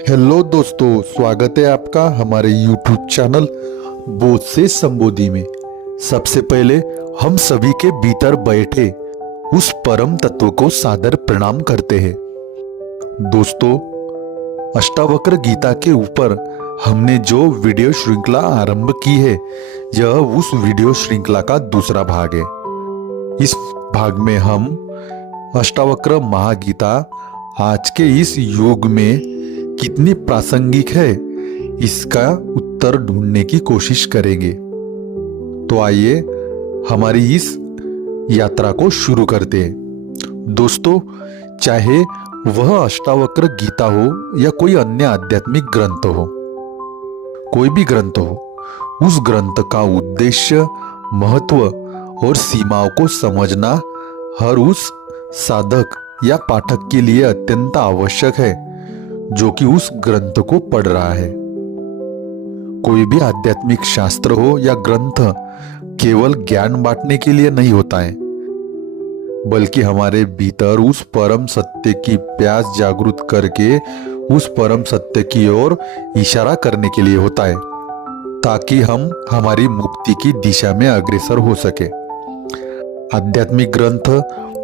Hello दोस्तों, स्वागत है आपका हमारे YouTube चैनल बोध से संबोधि में। सबसे पहले हम सभी के भीतर बैठे उस परम तत्व को सादर प्रणाम करते हैं। दोस्तों, अष्टावक्र गीता के ऊपर हमने जो वीडियो श्रृंखला आरंभ की है, यह उस वीडियो श्रृंखला का दूसरा भाग है। इस भाग में हम अष्टावक्र महागीता आज के इस युग में कितनी प्रासंगिक है, इसका उत्तर ढूंढने की कोशिश करेंगे। तो आइए हमारी इस यात्रा को शुरू करते हैं। दोस्तों, चाहे वह अष्टावक्र गीता हो या कोई अन्य आध्यात्मिक ग्रंथ हो, कोई भी ग्रंथ हो, उस ग्रंथ का उद्देश्य, महत्व और सीमाओं को समझना हर उस साधक या पाठक के लिए अत्यंत आवश्यक है जो कि उस ग्रंथ को पढ़ रहा है। कोई भी आध्यात्मिक शास्त्र हो या ग्रंथ केवल ज्ञान बांटने के लिए नहीं होता है, बल्कि हमारे भीतर उस परम सत्य की प्यास जागृत करके उस परम सत्य की ओर इशारा करने के लिए होता है, ताकि हम हमारी मुक्ति की दिशा में अग्रसर हो सके। आध्यात्मिक ग्रंथ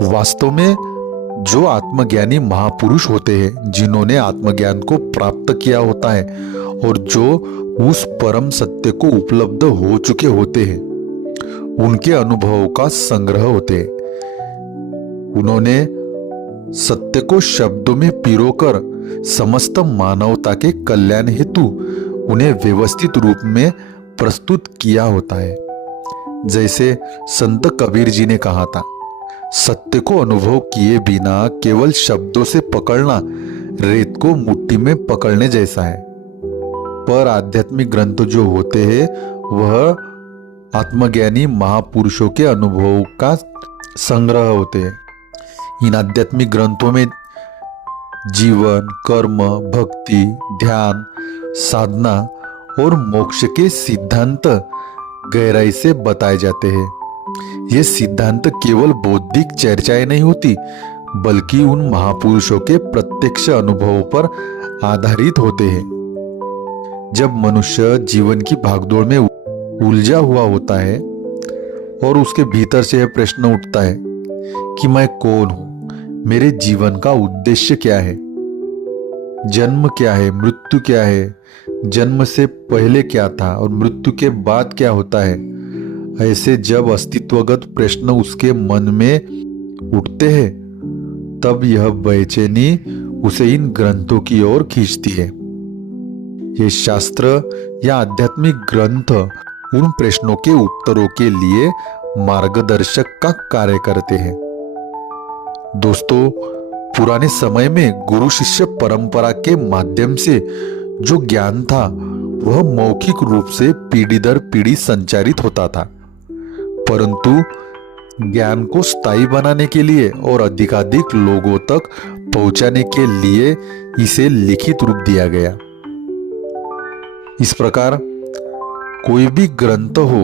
वास्तव में जो आत्मज्ञानी महापुरुष होते हैं, जिन्होंने आत्मज्ञान को प्राप्त किया होता है और जो उस परम सत्य को उपलब्ध हो चुके होते हैं, उनके अनुभवों का संग्रह होते हैं। उन्होंने सत्य को शब्दों में पिरोकर समस्त मानवता के कल्याण हेतु उन्हें व्यवस्थित रूप में प्रस्तुत किया होता है। जैसे संत कबीर जी ने कहा था, सत्य को अनुभव किए बिना केवल शब्दों से पकड़ना रेत को मुट्ठी में पकड़ने जैसा है। पर आध्यात्मिक ग्रंथ जो होते हैं, वह आत्मज्ञानी महापुरुषों के अनुभवों का संग्रह होते हैं। इन आध्यात्मिक ग्रंथों में जीवन, कर्म, भक्ति, ध्यान, साधना और मोक्ष के सिद्धांत गहराई से बताए जाते हैं। ये सिद्धांत केवल बौद्धिक चर्चाएं नहीं होती, बल्कि उन महापुरुषों के प्रत्यक्ष अनुभवों पर आधारित होते हैं। जब मनुष्य जीवन की भागदौड़ में उलझा हुआ होता है और उसके भीतर से यह प्रश्न उठता है कि मैं कौन हूं, मेरे जीवन का उद्देश्य क्या है, जन्म क्या है, मृत्यु क्या है, जन्म से पहले क्या था और मृत्यु के बाद क्या होता है, ऐसे जब अस्तित्वगत प्रश्न उसके मन में उठते हैं, तब यह बेचैनी उसे इन ग्रंथों की ओर खींचती है। ये शास्त्र या आध्यात्मिक ग्रंथ उन प्रश्नों के उत्तरों के लिए मार्गदर्शक का कार्य करते हैं। दोस्तों, पुराने समय में गुरु शिष्य परंपरा के माध्यम से जो ज्ञान था, वह मौखिक रूप से पीढ़ी दर पीढ़ी संचारित होता था। परंतु ज्ञान को स्थायी बनाने के लिए और अधिकाधिक लोगों तक पहुंचाने के लिए इसे लिखित रूप दिया गया। इस प्रकार कोई भी ग्रंथ हो,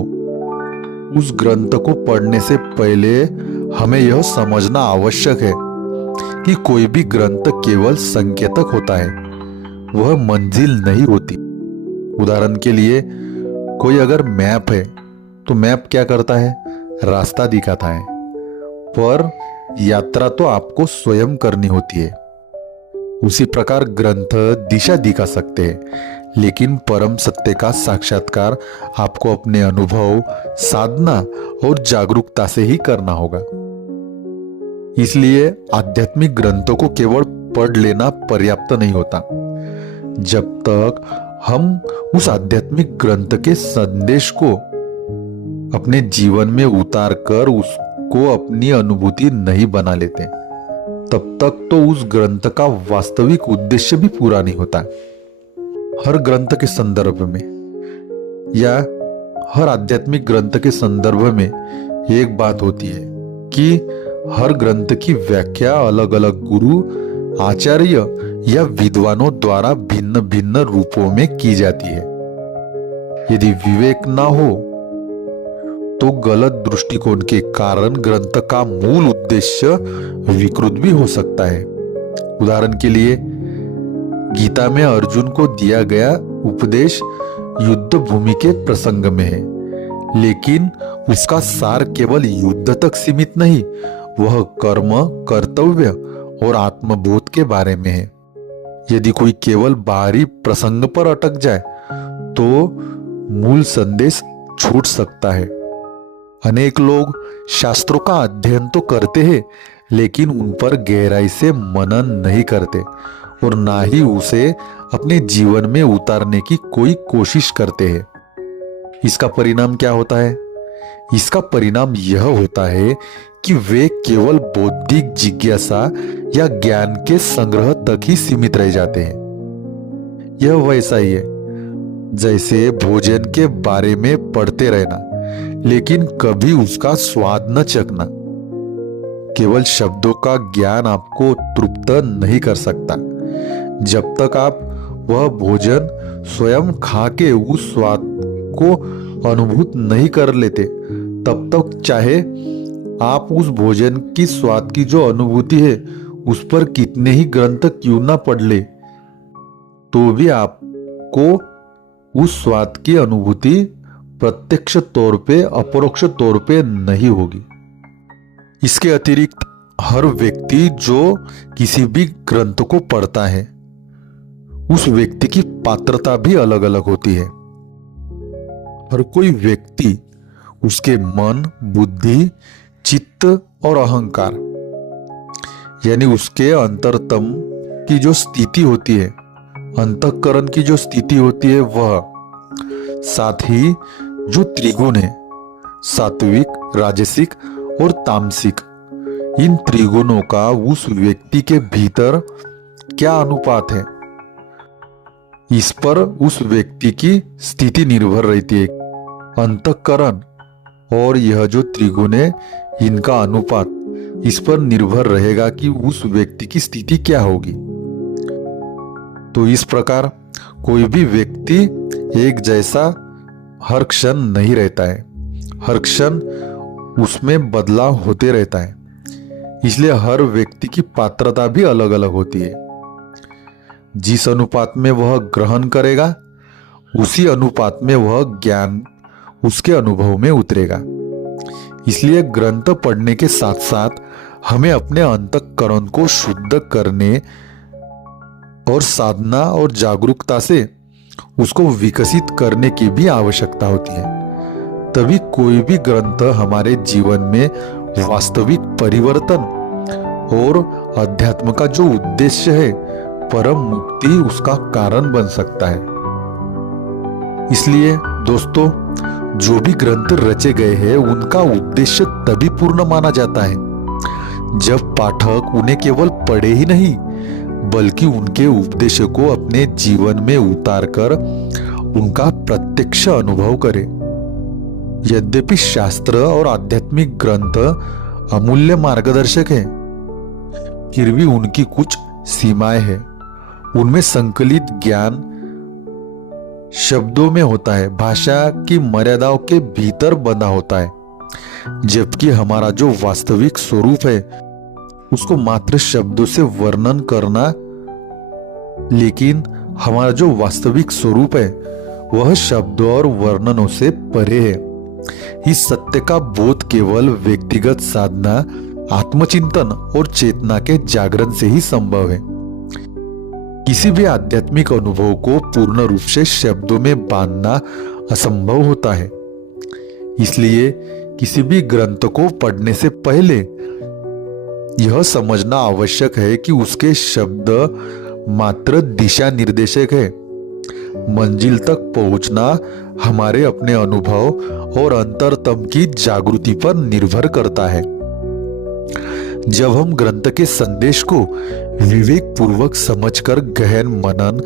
उस ग्रंथ को पढ़ने से पहले हमें यह समझना आवश्यक है कि कोई भी ग्रंथ केवल संकेतक होता है, वह मंजिल नहीं होती। उदाहरण के लिए, कोई अगर मैप है तो मैप क्या करता है, रास्ता दिखाता है, पर यात्रा तो आपको स्वयं करनी होती है। उसी प्रकार ग्रंथ दिशा दिखा सकते हैं, लेकिन परम सत्य का साक्षात्कार आपको अपने अनुभव, साधना और जागरूकता से ही करना होगा। इसलिए आध्यात्मिक ग्रंथों को केवल पढ़ लेना पर्याप्त नहीं होता। जब तक हम उस आध्यात्मिक ग्रंथ के संदेश को अपने जीवन में उतार कर उसको अपनी अनुभूति नहीं बना लेते, तब तक तो उस ग्रंथ का वास्तविक उद्देश्य भी पूरा नहीं होता। हर ग्रंथ के संदर्भ में या हर आध्यात्मिक ग्रंथ के संदर्भ में एक बात होती है कि हर ग्रंथ की व्याख्या अलग अलग गुरु, आचार्य या विद्वानों द्वारा भिन्न भिन्न रूपों में की जाती है। यदि विवेक ना हो तो गलत दृष्टिकोण के कारण ग्रंथ का मूल उद्देश्य विकृत भी हो सकता है। उदाहरण के लिए, गीता में अर्जुन को दिया गया उपदेश युद्ध भूमि के प्रसंग में है, लेकिन उसका सार केवल युद्ध तक सीमित नहीं, वह कर्म, कर्तव्य और आत्मबोध के बारे में है। यदि कोई केवल बाहरी प्रसंग पर अटक जाए तो मूल संदेश छूट सकता है। अनेक लोग शास्त्रों का अध्ययन तो करते हैं, लेकिन उन पर गहराई से मनन नहीं करते और ना ही उसे अपने जीवन में उतारने की कोई कोशिश करते हैं। इसका परिणाम क्या होता है? इसका परिणाम यह होता है कि वे केवल बौद्धिक जिज्ञासा या ज्ञान के संग्रह तक ही सीमित रह जाते हैं। यह वैसा ही है जैसे भोजन के बारे में पढ़ते रहना, लेकिन कभी उसका स्वाद न चखना। केवल शब्दों का ज्ञान आपको तृप्त नहीं कर सकता। जब तक आप वह भोजन स्वयं खा के उस स्वाद को अनुभूत नहीं कर लेते, तब तक चाहे आप उस भोजन की स्वाद की जो अनुभूति है उस पर कितने ही ग्रंथ क्यों ना पढ़ ले, तो भी आपको उस स्वाद की अनुभूति प्रत्यक्ष तौर पे, अपरोक्ष तौर पे नहीं होगी। इसके अतिरिक्त हर व्यक्ति जो किसी भी ग्रंथ को पढ़ता है, उस व्यक्ति की पात्रता भी अलग अलग होती है। हर कोई व्यक्ति, उसके मन, बुद्धि, चित्त और अहंकार, यानी उसके अंतरतम की जो स्थिति होती है, अंतःकरण की जो स्थिति होती है, वह साथ ही जो त्रिगुण है, सात्विक, राजसिक और तामसिक, इन त्रिगुणों का उस व्यक्ति के भीतर क्या अनुपात है, इस पर उस व्यक्ति की स्थिति निर्भर रहती है। अंतःकरण और यह जो त्रिगुण है, इनका अनुपात इस पर निर्भर रहेगा कि उस व्यक्ति की स्थिति क्या होगी। तो इस प्रकार कोई भी व्यक्ति एक जैसा हर क्षण नहीं रहता है, हर क्षण उसमें बदलाव होते रहता है। इसलिए हर व्यक्ति की पात्रता भी अलग अलग होती है। जिस अनुपात में वह ग्रहण करेगा, उसी अनुपात में वह ज्ञान उसके अनुभव में उतरेगा। इसलिए ग्रंथ पढ़ने के साथ साथ हमें अपने अंतःकरण को शुद्ध करने और साधना और जागरूकता से उसको विकसित करने की भी आवश्यकता होती है। तभी कोई भी ग्रंथ हमारे जीवन में वास्तविक परिवर्तन और अध्यात्म का जो उद्देश्य है, परम मुक्ति, उसका कारण बन सकता है। इसलिए दोस्तों, जो भी ग्रंथ रचे गए हैं, उनका उद्देश्य तभी पूर्ण माना जाता है जब पाठक उन्हें केवल पढ़े ही नहीं, बल्कि उनके उपदेश को अपने जीवन में उतारकर उनका प्रत्यक्ष अनुभव करे। यद्यपि शास्त्र और आध्यात्मिक ग्रंथ अमूल्य मार्गदर्शक हैं, फिर भी उनकी कुछ सीमाएं हैं। उनमें संकलित ज्ञान शब्दों में होता है, भाषा की मर्यादाओं के भीतर बंधा होता है, जबकि हमारा जो वास्तविक स्वरूप है उसको मात्र शब्दों से वर्णन करना, लेकिन हमारा जो वास्तविक स्वरूप है वह शब्दों और वर्णनों से परे है। इस सत्य का बोध केवल व्यक्तिगत साधना, आत्मचिंतन और चेतना के जागरण से ही संभव है। किसी भी आध्यात्मिक अनुभव को पूर्ण रूप से शब्दों में बांधना असंभव होता है। इसलिए किसी भी ग्रंथ को पढ़ने से पहले यह समझना आवश्यक है कि उसके शब्द मात्र दिशा निर्देशक है। मंजिल तक पहुंचना हमारे अपने अनुभव और अंतरतम की जागृति पर निर्भर करता है। जब हम ग्रंथ के संदेश को विवेक पूर्वक समझकर गहन मनन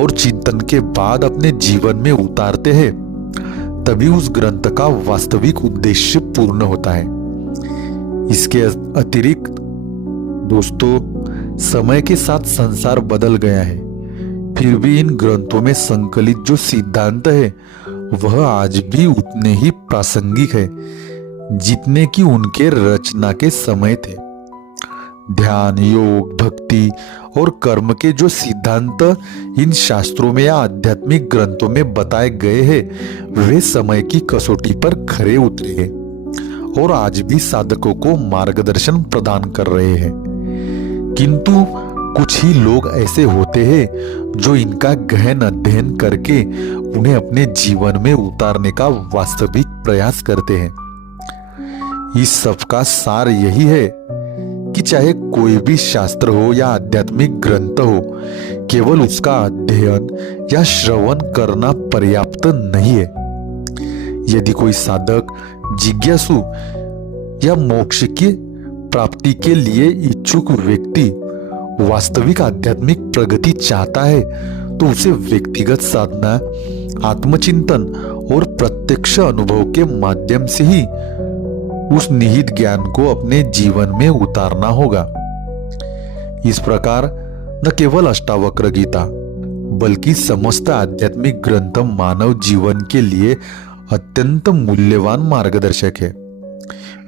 और चिंतन के बाद अपने जीवन में उतारते हैं, तभी उस ग्रंथ का वास्तविक उद्देश्य पूर्ण होता है। इसके अतिरिक्त दोस्तों, समय के साथ संसार बदल गया है, फिर भी इन ग्रंथों में संकलित जो सिद्धांत है वह आज भी उतने ही प्रासंगिक है जितने कि उनके रचना के समय थे। ध्यान, योग, भक्ति और कर्म के जो सिद्धांत इन शास्त्रों में या आध्यात्मिक ग्रंथों में बताए गए हैं वे समय की कसौटी पर खरे उतरे हैं और आज भी साधकों को मार्गदर्शन प्रदान कर रहे हैं। किंतु कुछ ही लोग ऐसे होते हैं जो इनका गहन अध्ययन करके उन्हें अपने जीवन में उतारने का वास्तविक प्रयास करते हैं। इस सब का सार यही है कि चाहे कोई भी शास्त्र हो या आध्यात्मिक ग्रंथ हो, केवल उसका अध्ययन या श्रवण करना पर्याप्त नहीं है। यदि कोई साधक, जिज्ञासु या मोक्ष की प्राप्ति के लिए इच्छुक व्यक्ति वास्तविक आध्यात्मिक प्रगति चाहता है तो उसे व्यक्तिगत साधना, आत्मचिंतन और प्रत्यक्ष अनुभव के माध्यम से ही उस निहित ज्ञान को अपने जीवन में उतारना होगा। इस प्रकार न केवल अष्टावक्र गीता बल्कि समस्त आध्यात्मिक ग्रंथ मानव जीवन के लिए अत्यंत मूल्यवान मार्गदर्शक है।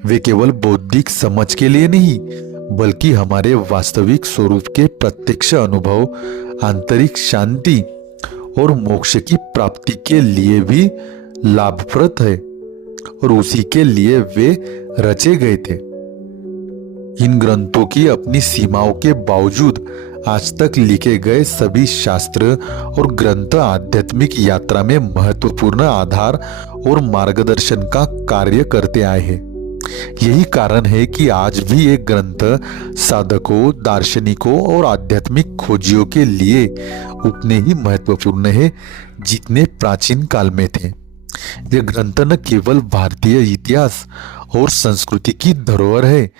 वे केवल बौद्धिक समझ के लिए नहीं बल्कि हमारे वास्तविक स्वरूप के प्रत्यक्ष अनुभव, आंतरिक शांति और मोक्ष की प्राप्ति के लिए भी लाभप्रद है और उसी के लिए वे रचे गए थे। इन ग्रंथों की अपनी सीमाओं के बावजूद आज तक लिखे गए सभी शास्त्र और ग्रंथ आध्यात्मिक यात्रा में महत्वपूर्ण आधार और मार्गदर्शन का कार्य करते आए हैं। यही कारण है कि आज भी ये ग्रंथ साधकों, दार्शनिकों और आध्यात्मिक खोजियों के लिए उतने ही महत्वपूर्ण है जितने प्राचीन काल में थे। ये ग्रंथ न केवल भारतीय इतिहास और संस्कृति की धरोहर है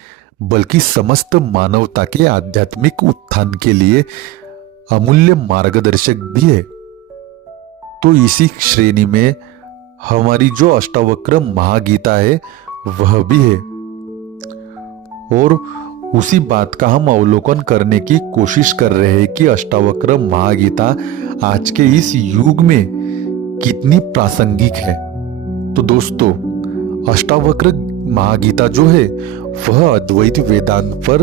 बल्कि समस्त मानवता के आध्यात्मिक उत्थान के लिए अमूल्य मार्गदर्शक भी है। तो इसी श्रेणी में हमारी जो अष्टावक्र महागीता है वह भी है और उसी बात का हम अवलोकन करने की कोशिश कर रहे हैं कि अष्टावक्र महागीता आज के इस युग में कितनी प्रासंगिक है। तो दोस्तों, अष्टावक्र महागीता जो है वह अद्वैत वेदांत पर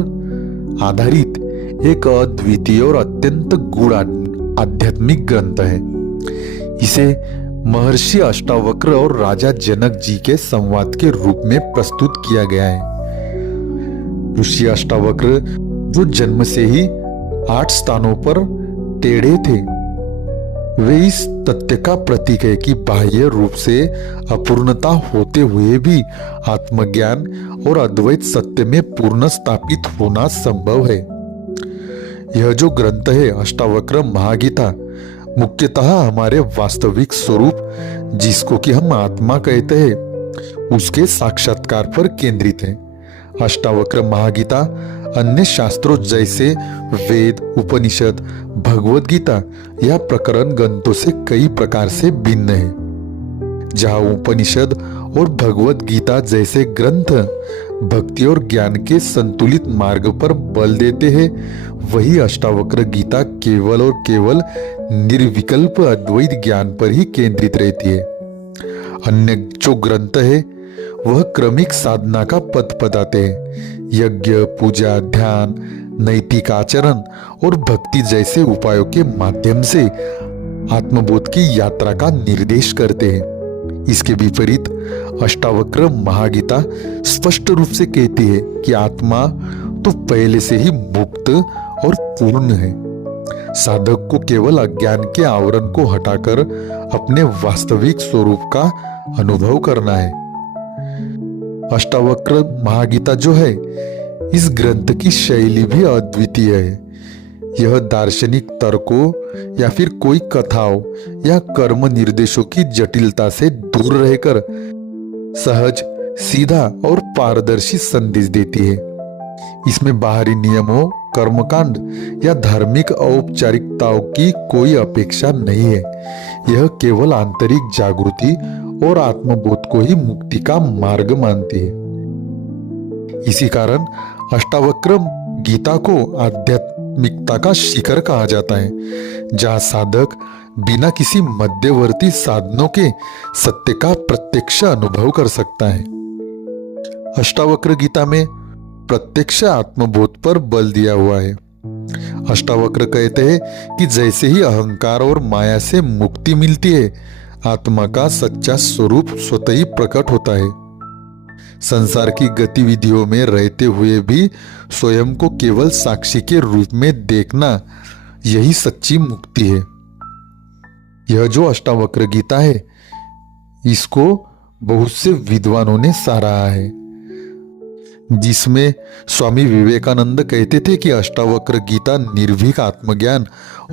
आधारित एक अद्वितीय और अत्यंत गूढ़ आध्यात्मिक ग्रंथ है। इसे महर्षि अष्टावक्र और राजा जनक जी के संवाद के रूप में प्रस्तुत किया गया है। ऋषि अष्टावक्र जो जन्म से ही 8 स्थानों पर टेढ़े थे, वे इस तथ्य का प्रतीक है कि बाह्य रूप से अपूर्णता होते हुए भी आत्मज्ञान और अद्वैत सत्य में पूर्ण स्थापित होना संभव है। यह जो ग्रंथ है अष्टावक्र महागीता मुख्यतः हमारे वास्तविक स्वरूप, जिसको कि हम आत्मा कहते हैं, उसके साक्षात्कार पर केंद्रित है। अष्टावक्र महागीता अन्य शास्त्रों जैसे वेद, उपनिषद, भगवद गीता या प्रकरण ग्रंथों से कई प्रकार से भिन्न है। जहां उपनिषद और भगवद गीता जैसे ग्रंथ भक्ति और ज्ञान के संतुलित मार्ग पर बल देते हैं, वही अष्टावक्र गीता केवल और केवल निर्विकल्प अद्वैत ज्ञान पर ही केंद्रित रहती है। अन्य जो ग्रंथ है वह क्रमिक साधना का पथ बताते हैं। यज्ञ, पूजा, ध्यान, नैतिक आचरण और भक्ति जैसे उपायों के माध्यम से आत्मबोध की यात्रा का निर्देश करते हैं। इसके विपरीत अष्टावक्र महागीता स्पष्ट रूप से कहती है कि आत्मा तो पहले से ही मुक्त और पूर्ण है। साधक को केवल अज्ञान के आवरण को हटाकर अपने वास्तविक स्वरूप का अनुभव करना है। अष्टावक्र महागीता जो है, इस ग्रंथ की शैली भी अद्वितीय है। यह दार्शनिक तर्कों या फिर कोई कथाओं या कर्म निर्देशों की जटिलता से दूर रहकर सहज, सीधा और पारदर्शी संदेश देती है। इसमें बाहरी नियमों, कर्मकांड या धार्मिक औपचारिकताओं की कोई अपेक्षा नहीं है। यह केवल आंतरिक जागृति और आत्मबोध को ही मुक्ति का मार्ग मानती है। इसी कारण अष्टावक्र गीता को आध्यात्मिकता का शिखर कहा जाता है, जहाँ साधक बिना किसी मध्यवर्ती साधनों के सत्य का प्रत्यक्ष अनुभव कर सकता है। अष्टावक्र गीता में प्रत्यक्ष आत्मबोध पर बल दिया हुआ है। अष्टावक्र कहते हैं कि जैसे ही अहंकार और माया से मुक्ति मिलती है, आत्मा का सच्चा स्वरूप स्वतः ही प्रकट होता है। संसार की गतिविधियों में रहते हुए भी स्वयं को केवल साक्षी के रूप में देखना, यही सच्ची मुक्ति है। यह जो अष्टावक्र गीता है, इसको बहुत से विद्वानों ने सराहा है, जिसमें स्वामी विवेकानंद कहते थे कि अष्टावक्र गीता निर्भीक आत्मज्ञान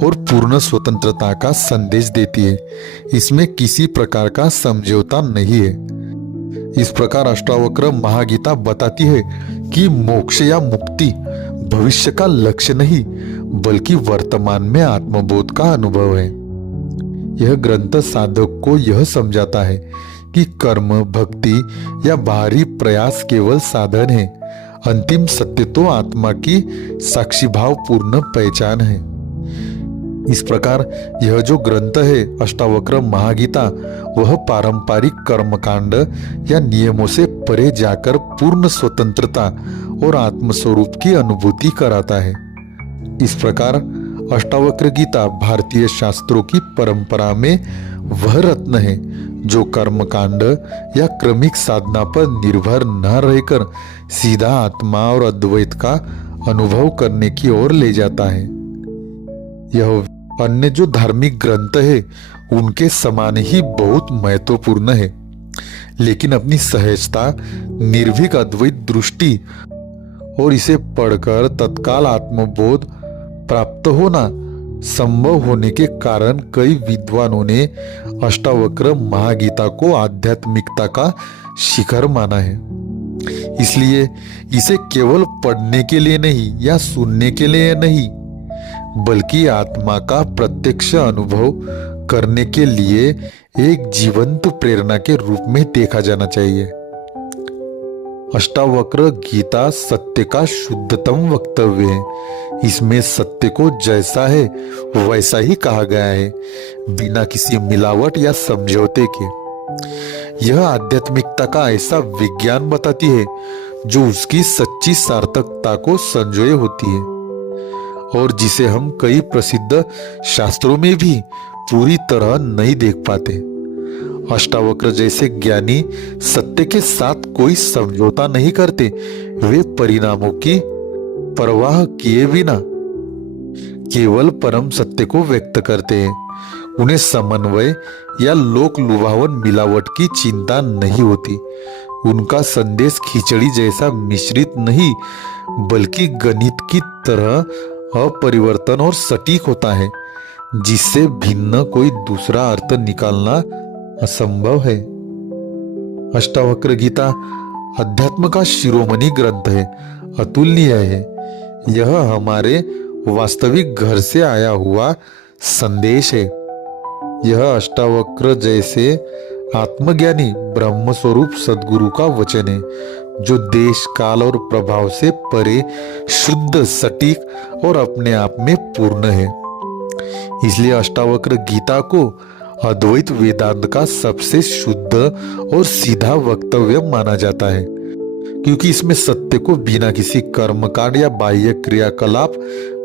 और पूर्ण स्वतंत्रता का संदेश देती है। इसमें किसी प्रकार का समझौता नहीं है। इस प्रकार अष्टावक्र महागीता बताती है कि मोक्ष या मुक्ति भविष्य का लक्ष्य नहीं, बल्कि वर्तमान में आत्मबोध का अनुभव है। यह ग्रंथ साधक को यह समझाता है कि कर्म, भक्ति या बाहरी प्रयास केवल साधन है। अंतिम सत्य तो आत्मा की साक्षीभाव पूर्ण पहचान है। इस प्रकार यह जो ग्रंथ है अष्टावक्र महागीता, वह पारंपरिक कर्मकांड या नियमों से परे जाकर पूर्ण स्वतंत्रता और आत्मस्वरूप की अनुभूति कराता है। इस प्रकार अष्टावक्र गीता भारतीय शास्त्रों की परंपरा में वह रत्न है जो कर्मकांड या क्रमिक साधना पर निर्भर न रहकर सीधा आत्मा और अद्वैत का अनुभव करने की ओर ले जाता है। यह अन्य जो धार्मिक ग्रंथ है उनके समान ही बहुत महत्वपूर्ण है, लेकिन अपनी सहजता, निर्भीक अद्वैत दृष्टि और इसे पढ़कर तत्काल आत्मबोध प्राप्त होना संभव होने के कारण कई विद्वानों ने अष्टावक्र महागीता को आध्यात्मिकता का शिखर माना है। इसलिए इसे केवल पढ़ने के लिए नहीं या सुनने के लिए नहीं, बल्कि आत्मा का प्रत्यक्ष अनुभव करने के लिए एक जीवंत प्रेरणा के रूप में देखा जाना चाहिए। अष्टावक्र गीता सत्य का शुद्धतम वक्तव्य है। इसमें सत्य को जैसा है वैसा ही कहा गया है, बिना किसी मिलावट या समझौते के। यह आध्यात्मिकता का ऐसा विज्ञान बताती है जो उसकी सच्ची सार्थकता को संजोए होती है और जिसे हम कई प्रसिद्ध शास्त्रों में भी पूरी तरह नहीं देख पाते। अष्टावक्र जैसे ज्ञानी सत्य के साथ कोई समझौता नहीं करते। वे परिणामों की परवाह किए बिना केवल परम सत्य को व्यक्त करते हैं। उन्हें समन्वय या लोक लुभावन मिलावट की चिंता नहीं होती। उनका संदेश खिचड़ी जैसा मिश्रित नहीं, बल्कि गणित की तरह अपरिवर्तन और सटीक होता है, जिससे भिन्न कोई दूसरा अर्थ निकालना असंभव है। अष्टावक्र गीता अध्यात्म का शिरोमणि ग्रंथ है, अतुलनीय है। यह हमारे वास्तविक घर से आया हुआ संदेश है। यह अष्टावक्र जैसे आत्मज्ञानी ब्रह्म स्वरूप सद्गुरु का वचन है, जो देश, काल और प्रभाव से परे शुद्ध, सटीक और अपने आप में पूर्ण है। इसलिए अष्टावक्र गीता को अद्वैत वेदांत का सबसे शुद्ध और सीधा वक्तव्य माना जाता है, क्योंकि इसमें सत्य को बिना किसी कर्मकांड या बाह्य क्रियाकलाप,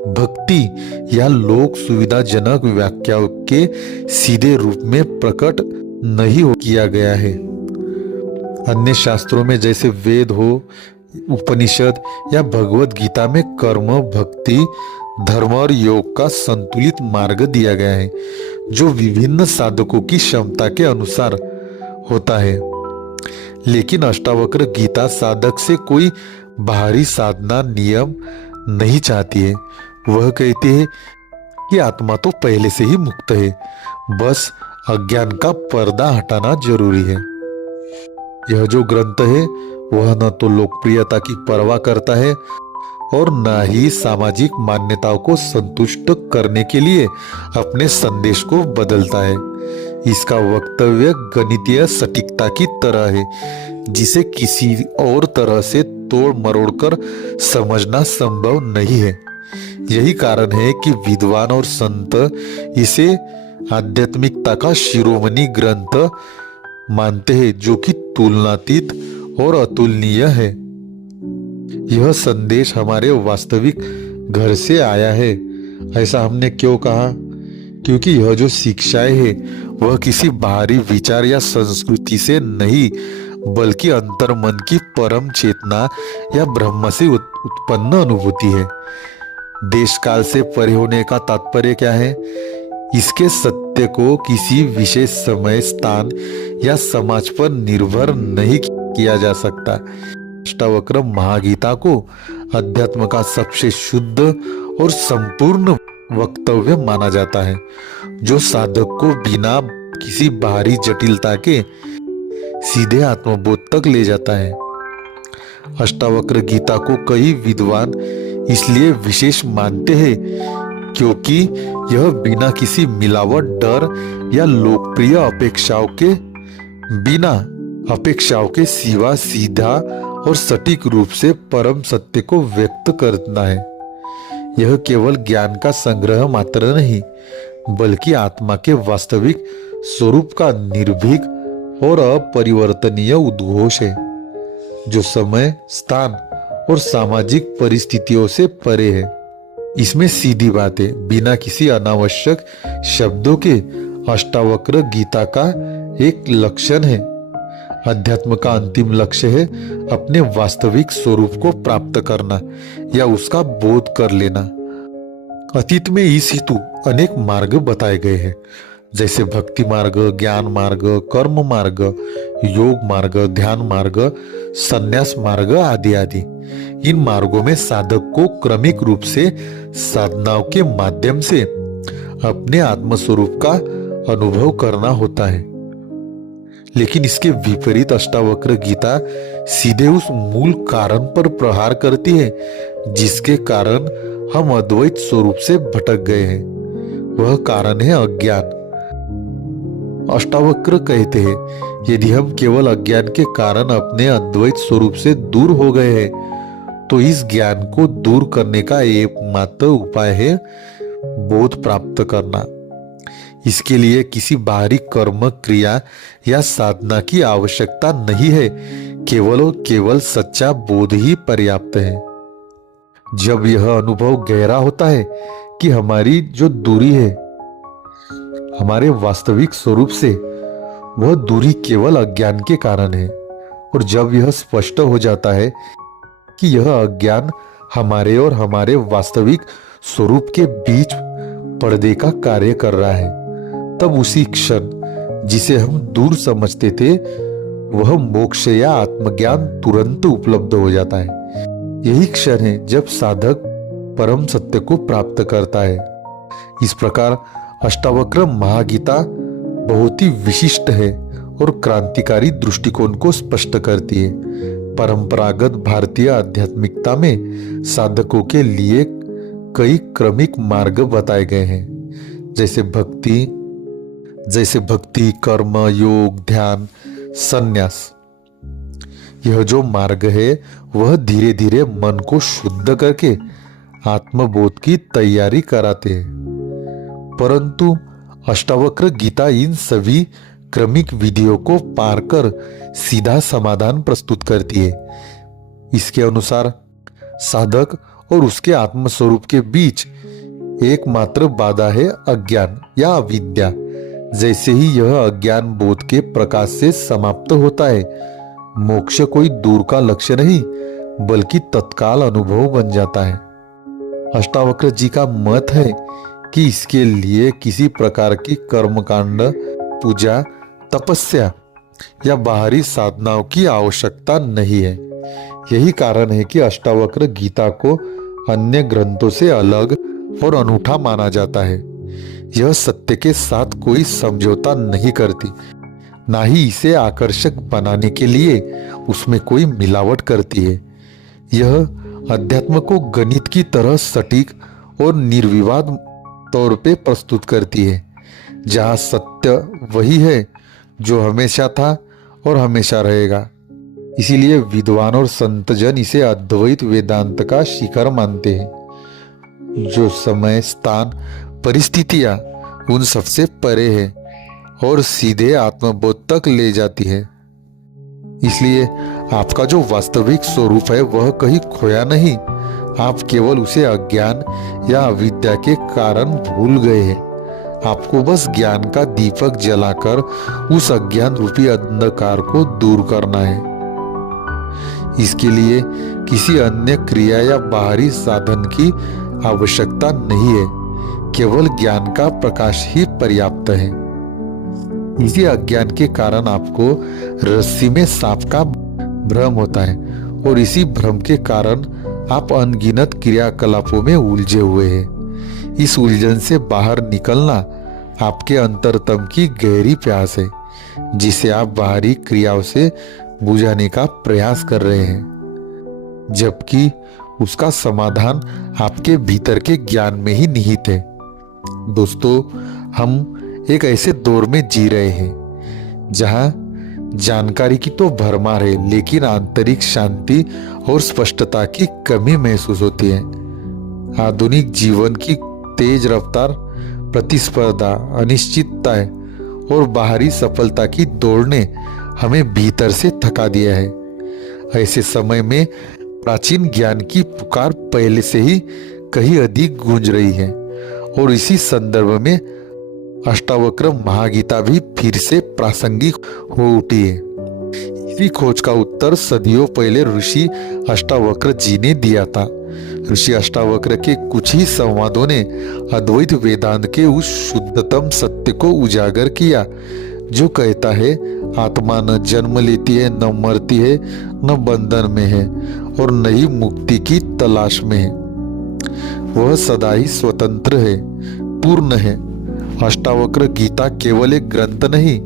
भक्ति या लोक सुविधाजनक व्याख्याओं के सीधे रूप में प्रकट नहीं किया गया है। अन्य शास्त्रों में जैसे वेद हो, उपनिषद या भगवत गीता में कर्म, भक्ति, धर्म और योग का संतुलित मार्ग दिया गया है, जो विभिन्न साधकों की क्षमता के अनुसार होता है। लेकिन अष्टावक्र गीता साधक से कोई बाहरी साधना नियम नहीं चाहती है। वह कहती है कि आत्मा तो पहले से ही मुक्त है, बस अज्ञान का पर्दा हटाना जरूरी है। यह जो ग्रंथ है वह न तो लोकप्रियता की परवाह करता है और न ही सामाजिक मान्यताओं को संतुष्ट करने के लिए अपने संदेश को बदलता है। इसका वक्तव्य गणितीय सटीकता की तरह है, जिसे किसी और तरह से तोड़ मरोड़ कर समझना संभव नहीं है। यही कारण है कि विद्वान और संत इसे आध्यात्मिकता का शिरोमणि ग्रंथ मानते हैं, जो कि तुलनातीत और अतुलनीय है। यह संदेश हमारे वास्तविक घर से आया है। ऐसा हमने क्यों कहा? क्योंकि यह जो शिक्षाएं है वह किसी बाहरी विचार या संस्कृति से नहीं, बल्कि अंतर्मन की परम चेतना या ब्रह्म से उत्पन्न अनुभूति है। देश काल से परे होने का तात्पर्य क्या है? इसके सत्य को किसी विशेष समय, स्थान या समाज पर निर्भर नहीं किया जा सकता। अष्टावक्र महागीता को अध्यात्म का सबसे शुद्ध और संपूर्ण वक्तव्य माना जाता है, जो साधक को बिना किसी बाहरी जटिलता के सीधे आत्मबोध तक ले जाता है। अष्टावक्र गीता को कई विद्वान इसलिए विशेष मानते हैं क्योंकि यह बिना किसी मिलावट, डर या लोकप्रिय अपेक्षाओं के सिवा सीधा और सटीक रूप से परम सत्य को व्यक्त करना है। यह केवल ज्ञान का संग्रह मात्र नहीं, बल्कि आत्मा के वास्तविक स्वरूप का निर्भीक और अपरिवर्तनीय उद्घोष है, जो समय, स्थान और सामाजिक परिस्थितियों से परे है। इसमें सीधी बातें, बिना किसी अनावश्यक शब्दों के, अष्टावक्र गीता का एक लक्षण है। अध्यात्म का अंतिम लक्ष्य है अपने वास्तविक स्वरूप को प्राप्त करना या उसका बोध कर लेना। अतीत में इस हेतु अनेक मार्ग बताए गए हैं, जैसे भक्ति मार्ग, ज्ञान मार्ग, कर्म मार्ग, योग मार्ग, ध्यान मार्ग, संन्यास मार्ग आदि आदि। इन मार्गों में साधक को क्रमिक रूप से साधनाओं के माध्यम से अपने आत्मस्वरूप का अनुभव करना होता है। लेकिन इसके विपरीत अष्टावक्र गीता सीधे उस मूल कारण पर प्रहार करती है जिसके कारण हम अद्वैत स्वरूप से भटक गए हैं। वह कारण है अज्ञान। अष्टावक्र कहते हैं, यदि हम केवल अज्ञान के कारण अपने अद्वैत स्वरूप से दूर हो गए हैं, तो इस ज्ञान को दूर करने का एकमात्र उपाय है बोध प्राप्त करना। इसके लिए किसी बाहरी कर्म, क्रिया या साधना की आवश्यकता नहीं है, केवल और केवल सच्चा बोध ही पर्याप्त है। जब यह अनुभव गहरा होता है कि हमारी जो दूरी है हमारे वास्तविक स्वरूप से, वह दूरी केवल अज्ञान के कारण है, और जब यह स्पष्ट हो जाता है कि यह अज्ञान हमारे और हमारे वास्तविक स्वरूप के बीच पर्दे का कार्य कर रहा है, तब उसी क्षण जिसे हम दूर समझते थे वह मोक्ष या आत्मज्ञान तुरंत उपलब्ध हो जाता है। यही क्षण है जब साधक परम सत्य को प्राप्त करता है। इस प्रकार अष्टावक्र महागीता बहुत ही विशिष्ट है और क्रांतिकारी दृष्टिकोण को स्पष्ट करती है। परंपरागत भारतीय आध्यात्मिकता में साधकों के लिए कई क्रमिक मार्ग बताए गए हैं, जैसे भक्ति, कर्म, योग, ध्यान, संन्यास। यह जो मार्ग है वह धीरे धीरे मन को शुद्ध करके आत्मबोध की तैयारी कराते हैं, परंतु अष्टावक्र गीता इन सभी क्रमिक विधियों को पार कर सीधा समाधान प्रस्तुत करती है। इसके अनुसार साधक और उसके आत्मस्वरूप के बीच एकमात्र बाधा है अज्ञान या अविद्या। जैसे ही यह अज्ञान बोध के प्रकाश से समाप्त होता है, मोक्ष कोई दूर का लक्ष्य नहीं बल्कि तत्काल अनुभव बन जाता है। अष्टावक्र जी का मत है कि इसके लिए किसी प्रकार की कर्मकांड, पूजा, तपस्या या बाहरी साधनाओं की आवश्यकता नहीं है। यही कारण है कि अष्टावक्र गीता को अन्य ग्रंथों से अलग और अनूठा माना जाता है। यह सत्य के साथ कोई समझौता नहीं करती, ना ही इसे आकर्षक बनाने के लिए उसमें कोई मिलावट करती है। यह अध्यात्म को गणित की तरह सटीक और निर्विवाद तौर पे प्रस्तुत करती है, जहाँ सत्य वही है जो हमेशा था और हमेशा रहेगा। इसीलिए विद्वान और संतजन इसे अद्वैत वेदांत का शिखर मानते हैं, जो समय, स्थान, परिस्थितियां उन सबसे परे है और सीधे आत्मबोध तक ले जाती है। इसलिए आपका जो वास्तविक स्वरूप है वह कहीं खोया नहीं, आप केवल उसे अज्ञान या अविद्या के कारण भूल गए हैं। आपको बस ज्ञान का दीपक जलाकर उस अज्ञान रूपी अंधकार को दूर करना है। इसके लिए किसी अन्य क्रिया या बाहरी साधन की आवश्यकता नहीं है, केवल ज्ञान का प्रकाश ही पर्याप्त है। इसी अज्ञान के कारण आपको रस्सी में सांप का भ्रम होता है और इसी भ्रम के कारण आप अनगिनत क्रियाकलापों में उलझे हुए हैं। इस उलझन से बाहर निकलना आपके अंतरतम की गहरी प्यास है, जिसे आप बाहरी क्रियाओं से बुझाने का प्रयास कर रहे हैं, जबकि उसका समाधान आपके भीतर के ज्ञान में ही निहित है। दोस्तों, हम एक ऐसे दौर में जी रहे हैं जहां जानकारी की तो भरमार है, लेकिन आंतरिक शांति और स्पष्टता की कमी महसूस होती है। आधुनिक जीवन की तेज रफ्तार, प्रतिस्पर्धा, अनिश्चितता और बाहरी सफलता की दौड़ ने हमें भीतर से थका दिया है। ऐसे समय में प्राचीन ज्ञान की पुकार पहले से ही कहीं अधिक गूंज रही है और इसी संदर्भ में अष्टावक्र महागीता भी फिर से प्रासंगिक हो उठी है। इसी खोज का उत्तर सदियों पहले ऋषि अष्टावक्र जी ने दिया था। ऋषि अष्टावक्र के कुछ ही संवादों ने अद्वैत वेदांत के उस शुद्धतम सत्य को उजागर किया जो कहता है, आत्मा न जन्म लेती है, न मरती है, न बंधन में है और न ही मुक्ति की तलाश में है। वह सदा ही स्वतंत्र है, पूर्ण है। अष्टावक्र गीता केवल एक ग्रंथ नहीं,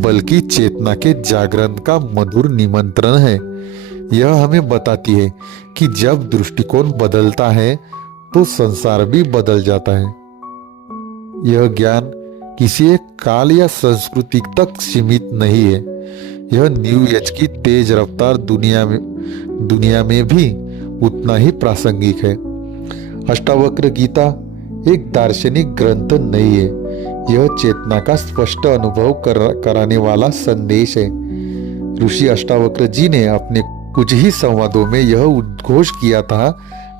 बल्कि चेतना के जागरण का मधुर निमंत्रण है। यह हमें बताती है कि जब दृष्टिकोण बदलता है तो संसार भी बदल जाता है। यह ज्ञान किसी एक काल या संस्कृति तक सीमित नहीं है। यह न्यू एज की तेज रफ्तार दुनिया में भी उतना ही प्रासंगिक है। अष्टावक्र गीता एक दार्शनिक ग्रंथ नहीं है, यह चेतना का स्पष्ट अनुभव कराने वाला संदेश है। ऋषि अष्टावक्र जी ने अपने कुछ ही संवादों में यह उद्घोष किया था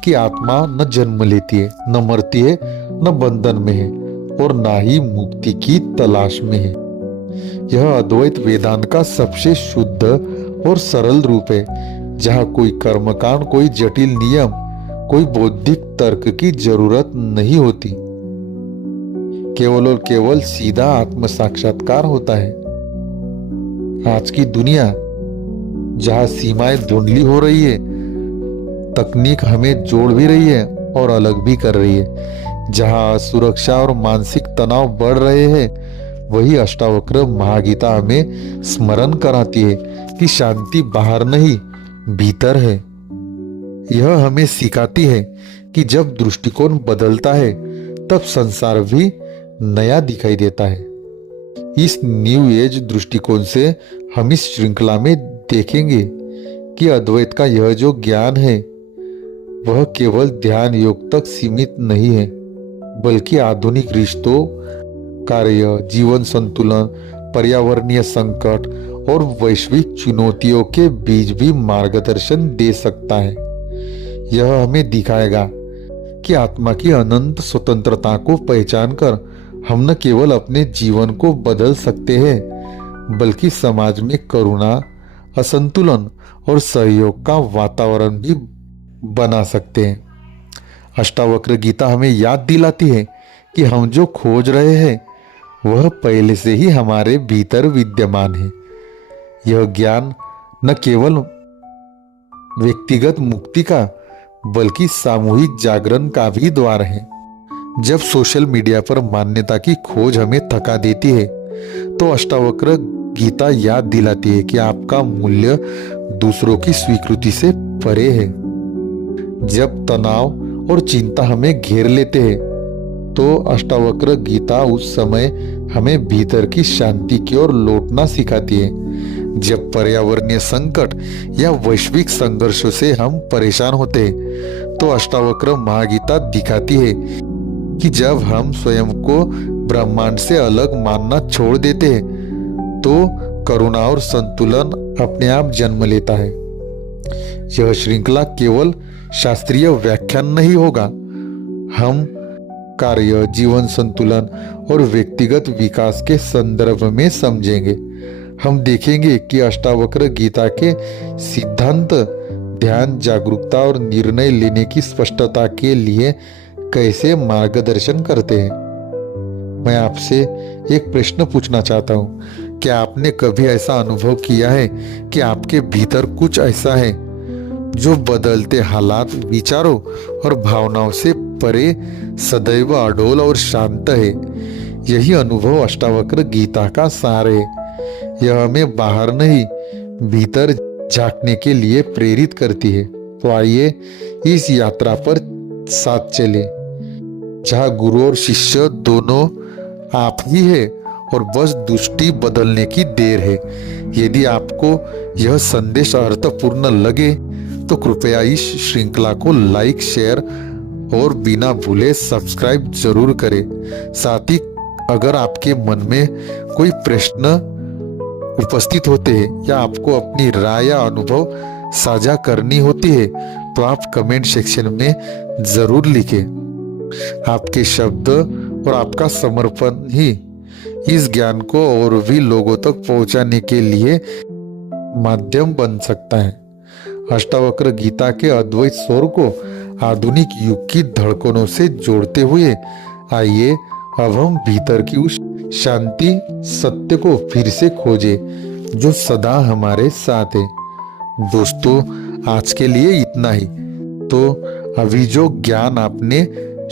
कि आत्मा न जन्म लेती है, न मरती है, न बंधन में है और ना ही मुक्ति की तलाश में है। यह अद्वैत वेदांत का सबसे शुद्ध और सरल रूप है, जहाँ कोई कर्मकांड, कोई जटिल नियम, कोई बौद्धिक तर्क की जरूरत नहीं होती। केवल और केवल सीधा आत्म साक्षात्कार होता है। आज की दुनिया जहाँ सीमाएं धुंधली हो रही है, तकनीक हमें जोड़ भी रही है और अलग भी कर रही है, जहाँ सुरक्षा और मानसिक तनाव बढ़ रहे हैं, वही अष्टावक्र महागीता हमें स्मरण कराती है कि शांति बाहर नहीं, भीतर है। यह हमें सिखाती है कि जब दृष्टिकोण बदलता है तब संसार भी नया दिखाई देता है। इस न्यू एज दृष्टिकोण से हम इस श्रृंखला में देखेंगे कि अद्वैत का यह जो ज्ञान है वह केवल ध्यान योग तक सीमित नहीं है, बल्कि आधुनिक रिश्तों, कार्य, जीवन संतुलन, पर्यावरणीय संकट और वैश्विक चुनौतियों के बीच भी मार्गदर्शन दे सकता है। यह हमें दिखाएगा कि आत्मा की अनंत स्वतंत्रता को पहचान कर हम न केवल अपने जीवन को बदल सकते हैं, बल्कि समाज में करुणा, असंतुलन और सहयोग का वातावरण भी बना सकते हैं। अष्टावक्र गीता हमें याद दिलाती है कि हम जो खोज रहे हैं वह पहले से ही हमारे भीतर विद्यमान है। यह ज्ञान न केवल व्यक्तिगत मुक्ति का बल्कि सामूहिक जागरण का भी द्वार है। जब सोशल मीडिया पर मान्यता की खोज हमें थका देती है तो अष्टावक्र गीता याद दिलाती है कि आपका मूल्य दूसरों की स्वीकृति से परे है। जब तनाव और चिंता हमें घेर लेते हैं तो अष्टावक्र गीता उस समय हमें भीतर की शांति की ओर लौटना सिखाती है। जब पर्यावरणीय संकट या वैश्विक संघर्षों से हम परेशान होते हैं तो अष्टावक्र महागीता दिखाती है कि जब हम स्वयं को ब्रह्मांड से अलग मानना छोड़ देते हैं तो करुणा और संतुलन अपने आप जन्म लेता है। यह श्रृंखला केवल शास्त्रीय व्याख्यान नहीं होगा, हम कार्य, जीवन संतुलन और व्यक्तिगत विकास के संदर्भ में समझेंगे। हम देखेंगे कि अष्टावक्र गीता के सिद्धांत ध्यान, जागरूकता और निर्णय लेने की स्पष्टता के लिए कैसे मार्गदर्शन करते हैं। मैं आपसे एक प्रश्न पूछना चाहता हूँ, क्या आपने कभी ऐसा अनुभव किया है कि आपके भीतर कुछ ऐसा है जो बदलते हालात, विचारों और भावनाओं से परे सदैव अडोल और शांत है? यही अनुभव अष्टावक्र गीता का सार है। यह हमें बाहर नहीं, भीतर झांकने के लिए प्रेरित करती है। तो आइए इस यात्रा पर साथ चले, जहाँ गुरु और शिष्य दोनों आप ही है और बस दृष्टि बदलने की देर है। यदि आपको यह संदेश अर्थपूर्ण लगे तो कृपया इस श्रृंखला को लाइक, शेयर और बिना भूले सब्सक्राइब जरूर करें। साथ ही अगर आपके मन में कोई प्रश्न उपस्थित होते हैं या आपको अपनी राय या अनुभव साझा करनी होती है तो आप कमेंट सेक्शन में जरूर लिखें। आपके शब्द और आपका समर्पण ही इस ज्ञान को और भी लोगों तक पहुंचाने के लिए माध्यम बन सकता है। अष्टावक्र गीता के अद्वैत स्वर को आधुनिक युग की धड़कनों से जोड़ते हुए आइए अब हम भीतर की उस शांति, सत्य को फिर से खोजें जो सदा हमारे साथ है। दोस्तों, आज के लिए इतना ही। तो अभी जो ज्ञान आपने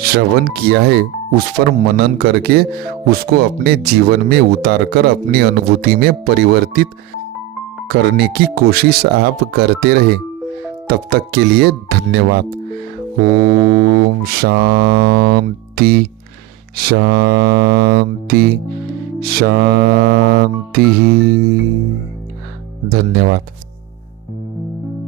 श्रवण किया है उस पर मनन करके उसको अपने जीवन में उतारकर अपनी अनुभूति में परिवर्तित करने की कोशिश आप करते रहे। तब तक के लिए धन्यवाद। ओम शांति शांति शांति। धन्यवाद।